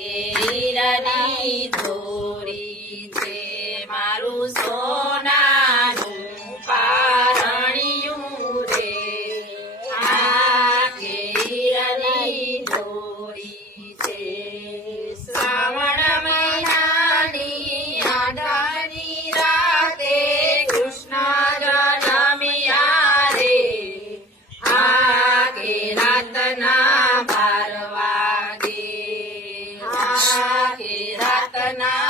Irani I hit the Hiratana.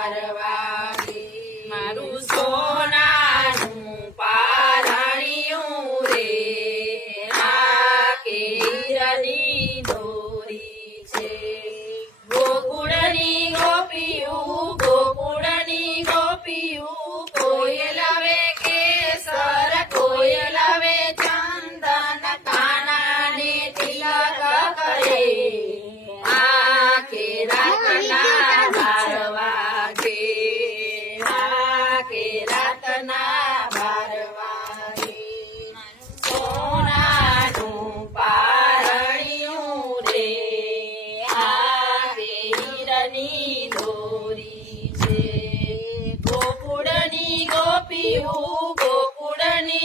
દોરી છે. ગોકુળની ગોપીયું ગોકુળની ગોપીયું કોઈ લાવે કેસર કોઈ લાવે ચંદન, કાનાને તિલક કરે. આખે રાતના నీవు గోకుడని